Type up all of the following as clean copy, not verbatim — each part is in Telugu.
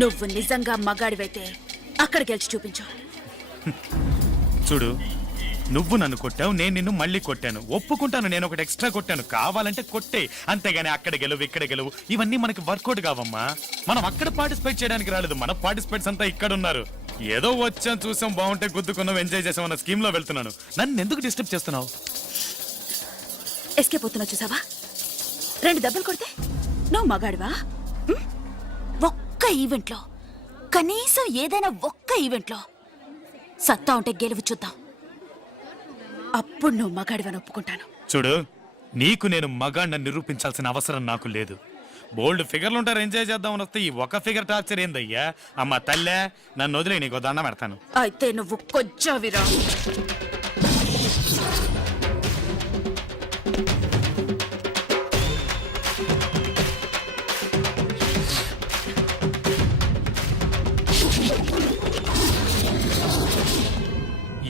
నువ్వు నిజంగా మగాడివైతే అక్కడ గెలిచి చూపించు. చూడు, నువ్వు నన్ను కొట్టావు, నేను నిన్ను మళ్ళీ కొట్టాను. ఒప్పుకుంటాను, నేను ఒకటి ఎక్స్ట్రా కొట్టాను. కావాలంటే కొట్టే, అంతేగాని అక్కడ గెలువు ఇక్కడ గెలువు ఇవన్నీ మనకి వర్కౌట్ కావమ్మా. మనం అక్కడ పార్టిసిపేట్ చేయడానికి రాలేదు, మన పార్టిసిపేట్స్ అంతా ఇక్కడ ఉన్నారు. ఏదో వచ్చాం, చూసాం, బాగుంటే గుద్దుకున్నాం, ఎంజాయ్ చేసాం అన్న స్కీమ్ లో వెళ్తున్నాను. నన్ను ఎందుకు డిస్టర్బ్ చేస్తున్నావు? ఎస్కేప్ అవుతున్నావు చూసావా? 2 దెబ్బలు కొడితే నువ్వు మగాడివా? ఒక్క ఈవెంట్లో, కనీసం ఏదైనా ఒక్క ఈవెంట్లో సత్తా ఉంటే గెలువు చూద్దాం. అప్పుడు నువ్వు మగాడివని ఒప్పుకుంటాను. చూడు, నీకు నేను మగాడిని నిరూపించాల్సిన అవసరం నాకు లేదు. బోల్డ్ ఫిగర్లు ఉంటారు, ఎంజాయ్ చేద్దామని వస్తే ఈ ఒక ఫిగర్ టార్చర్ ఏందయ్యా? అమ్మ తల్లే, నన్ను వదిలే, నీకు దండం పెడతాను. అయితే నువ్వు కొజ్జావిరా.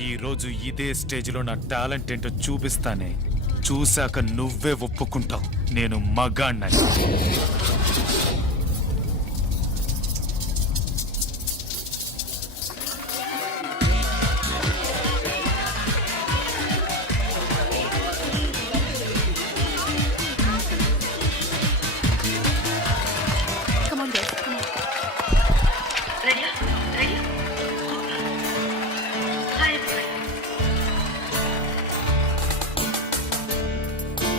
ఈ రోజు ఇదే స్టేజ్ లో నా టాలెంట్ ఏంటో చూపిస్తానే. చూశాక నువ్వే ఒప్పుకుంటావు నేను మగాణ్ణని.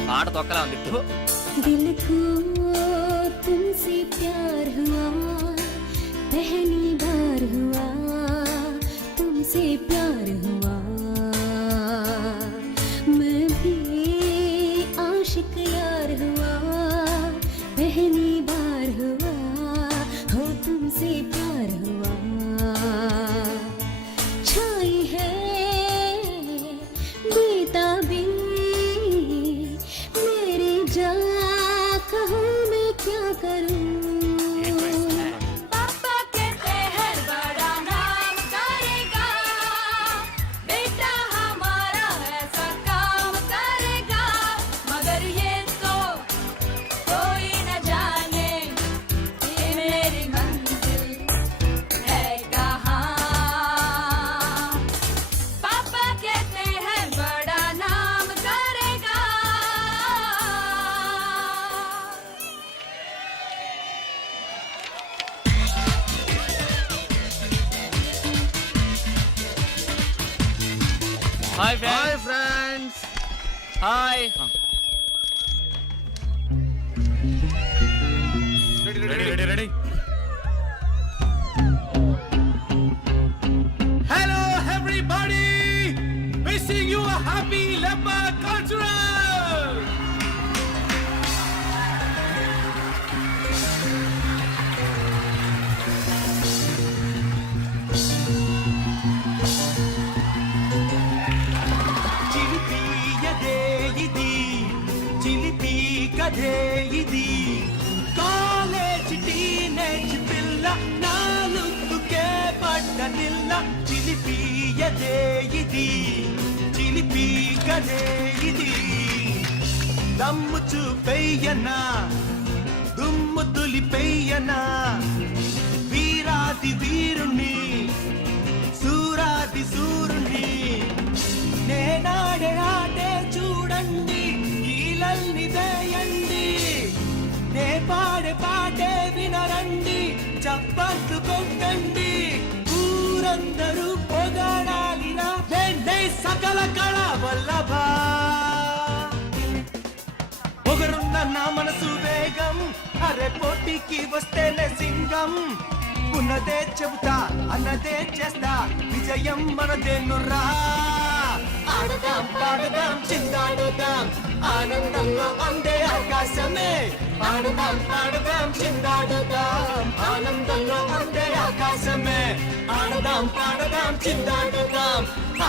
పాట తొక్కలా ఉంది. दिल को तुमसे प्यार हुआ, पहली बार हुआ तुमसे प्यार हुआ, मैं भी आशिक यार हुआ, पहली बार हुआ हो तुमसे प्यार हुआ, छाई है बेताबी पापा कहते हैं बड़ा नाम करेगा, बेटा हमारा ऐसा काम करेगा, मगर ये तो कोई न जाने ये मेरी मंजिल है कहाँ। पापा कहते हैं बड़ा नाम करेगा। Hi friends. Hi. Ready. Hello everybody! Wishing you a happy Leopard Cultural! చిలిపియదే ఇది, చిలిపి కథే ఇది, కాలేజ్ టీనేజ్ పిల్ల నాలుగుకే పడ్డ నిల్ల. చిలిపియదే ఇది, చిలిపి కథే ఇది, దమ్ము చూపెయ్యనా, దుమ్ము దులిపెయ్యనా, వీరాది వీరుణ్ణి, సూరాది సూరుణ్ణి, నేనాడే ఆటే చూడండి, ఈలల్ని దేయండి, నే పాడే పాటే వినరండి, చప్పట్లు కొట్టండి, ఊరందరూ పొగడాలిరా, నే సకల కళ వల్లభా. పొగరున్న నా మనసు వేగం, అరే పోటీకి వస్తేనే సింగం, ఉన్నదే చెబుతా అన్నదే చేస్తా, విజయం మనదేనురా. ఆడదాం పాడదాం చిందాడుదాం, ఆనందంలో అందే ఆకాశమే. ఆడదాం పాడదాం చిందాడుదాం, ఆనందంలో అందే ఆకాశమే. ఆడదాం పాడదాం చిందాడుదాం,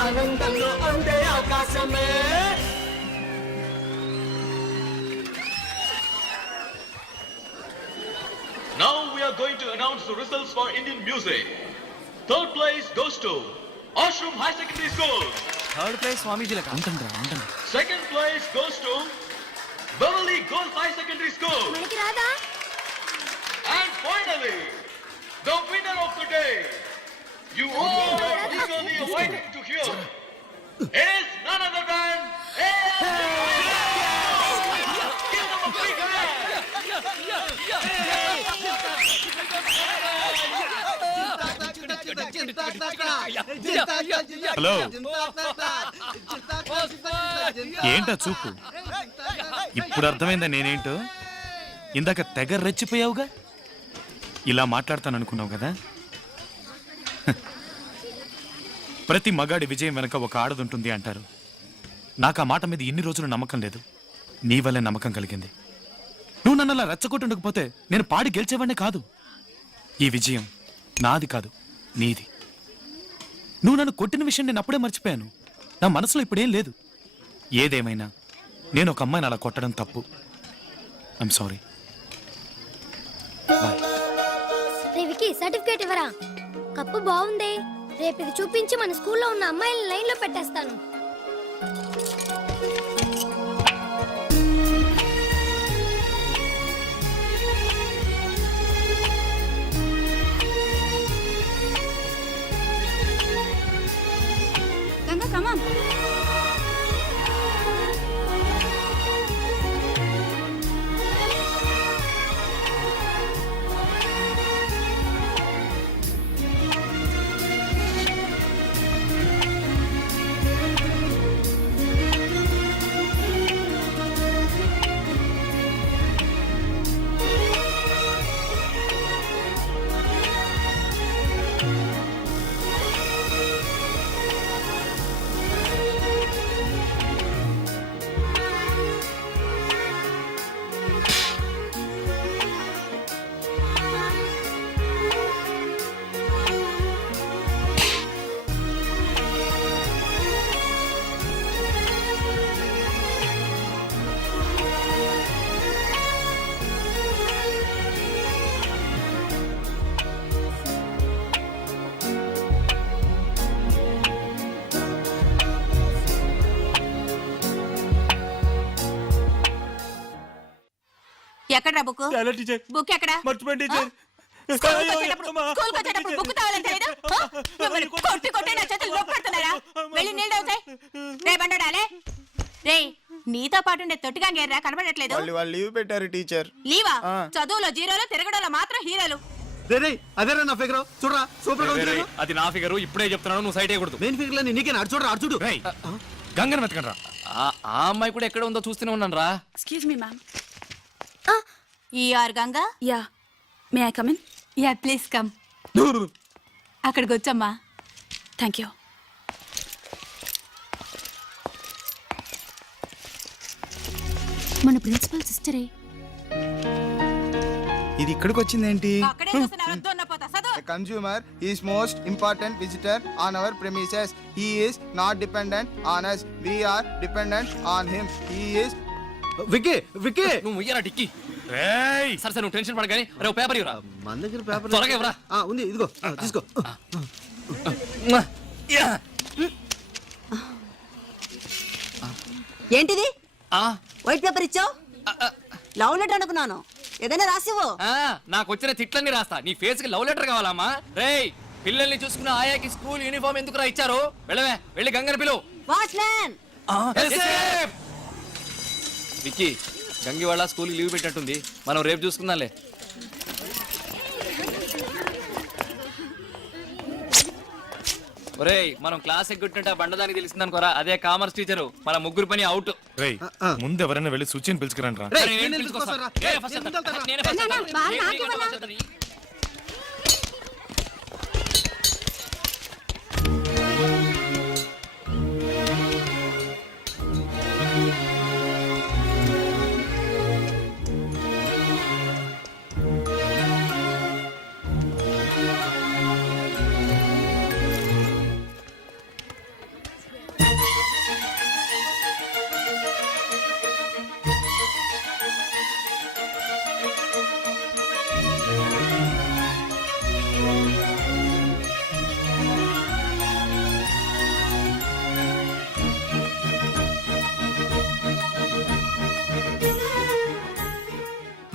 ఆనందంలో అందే ఆకాశమే. Now we are going to announce the results for Indian music. Third place goes to Ashram High Secondary School. Third place స్వామీజీలకు అంతండి. Second place goes to Beverly Girls High Secondary School. And finally, the winner of the day, you all are eagerly waiting to hear, is none other than Give them a big hand! Hello ఏంటా చూపు ఇప్పుడు అర్థమైందా నేనేంటో ఇందాక తెగ రెచ్చిపోయావుగా ఇలా మాట్లాడతాననుకున్నావు కదా ప్రతి మగాడి విజయం వెనక ఒక ఆడదుంటుంది అంటారు నాకు ఆ మాట మీద ఇన్ని రోజులు నమ్మకం లేదు నీ వల్లే నమ్మకం కలిగింది నువ్వు నన్ను అలా రెచ్చగొట్టుండకపోతే నేను పాడి గెలిచేవాడినే కాదు ఈ విజయం నాది కాదు నీది నువ్వు నన్ను కొట్టిన విషయం నేను అప్పుడే మర్చిపోయాను నా మనసులో ఇప్పుడేం లేదు ఏదేమైనా నేను ఒక అమ్మాయిని అలా కొట్టడం తప్పు ఐఎమ్ సారీ బాయ్ రేవికి సర్టిఫికేట్ ఇవ్వరా కప్పు బాగుంది రేపు ఇది చూపించి మన స్కూల్లో ఉన్న అమ్మాయిలను లైన్ లో పెట్టేస్తాను Ganga, come on. ఎక్కడ బుక్ టీచర్ బుక్ ఎక్కడ మర్చిపోయి టీచర్ స్కూల్కి వచ్చేటప్పుడు బుక్ తావాలని తెలియదు మిమ్మల్ని కొట్టి కొట్టి నా చేతులు నొప్పెడుతున్నారా వెళ్ళి నీళ్ళు అవుతాయి రే బండడాలే రే నీతో పాటు ఉండే తొట్టిగా గేర్రా కనబడట్లేదు వాళ్ళు లీవ్ పెట్టారు టీచర్ లీవా చదువులో జీరోలో తిరగడంలో మాత్రం హీరోలు అదేరా నా ఫిగర్ చూడరా సూపర్ గా ఉంది అది నా ఫిగరు ఇప్పుడే చెప్తున్నాను నువ్వు సైట్ అయ్యకూడదు మెయిన్ ఫిగర్ లో నీకే చూడరా అర్చుడు గంగను వెతకండి ఆ అమ్మాయి కూడా ఎక్కడ ఉందో చూస్తూనే ఉన్నాను రా excuse me ma'am R Ganga యా మే ఐ కమ్ ఇన్ యా ప్లీజ్ కమ్ అక్కడికి వచ్చమ్మా థ్యాంక్ యూ మన ప్రిన్సిపల్ సిస్టరే ఇది ఇక్కడికి వచ్చిందేంటి అక్కడే చూస్తున్నారు దొన్నపోతా చదువు consumer is most important visitor on our premises he is not dependent on us we are dependent on him he is Vicky Vicky నువ్వు ఇయ్యరా టిక్కి రేయ్ సరే సరే నువ్వు టెన్షన్ పడగానే రే ఓ పేపర్ ఇవ్వరా మన దగ్గర పేపర్ త్వరగా ఇవ్వరా ఉంది ఇదిగో తీసుకో ఏంటిది వైట్ పేపర్ ఇచ్చావు లవ్ లెటర్ అనుకున్నాను ఏదైనా రాసివ్వు నాకు వచ్చిన తిట్లన్నీ రాస్తా నీ ఫేస్ కి లవ్ లెటర్ కావాలమ్మా రేయ్ పిల్లల్ని చూసుకున్న ఆయాకి స్కూల్ యూనిఫామ్ ఎందుకు ఇచ్చారు వెళ్ళవే వెళ్ళి గంగని పిలువు వాచ్మ్యాన్ విక్కీ గంగి వాళ్ళ స్కూల్ లీవ్ పెట్టినట్టుంది మనం రేపు చూసుకుందాంలే ఒరేయ్ మనం క్లాస్ ఎగ్గొట్టినట్టు బండదానికి తెలిసింది అనుకోరా అదే కామర్స్ టీచరు మన ముగ్గురు పని అవుట్ రేయ్ ముందు ఎవరైనా వెళ్ళి సూచన పిలుచుకురండి రా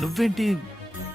నువ్వేంటి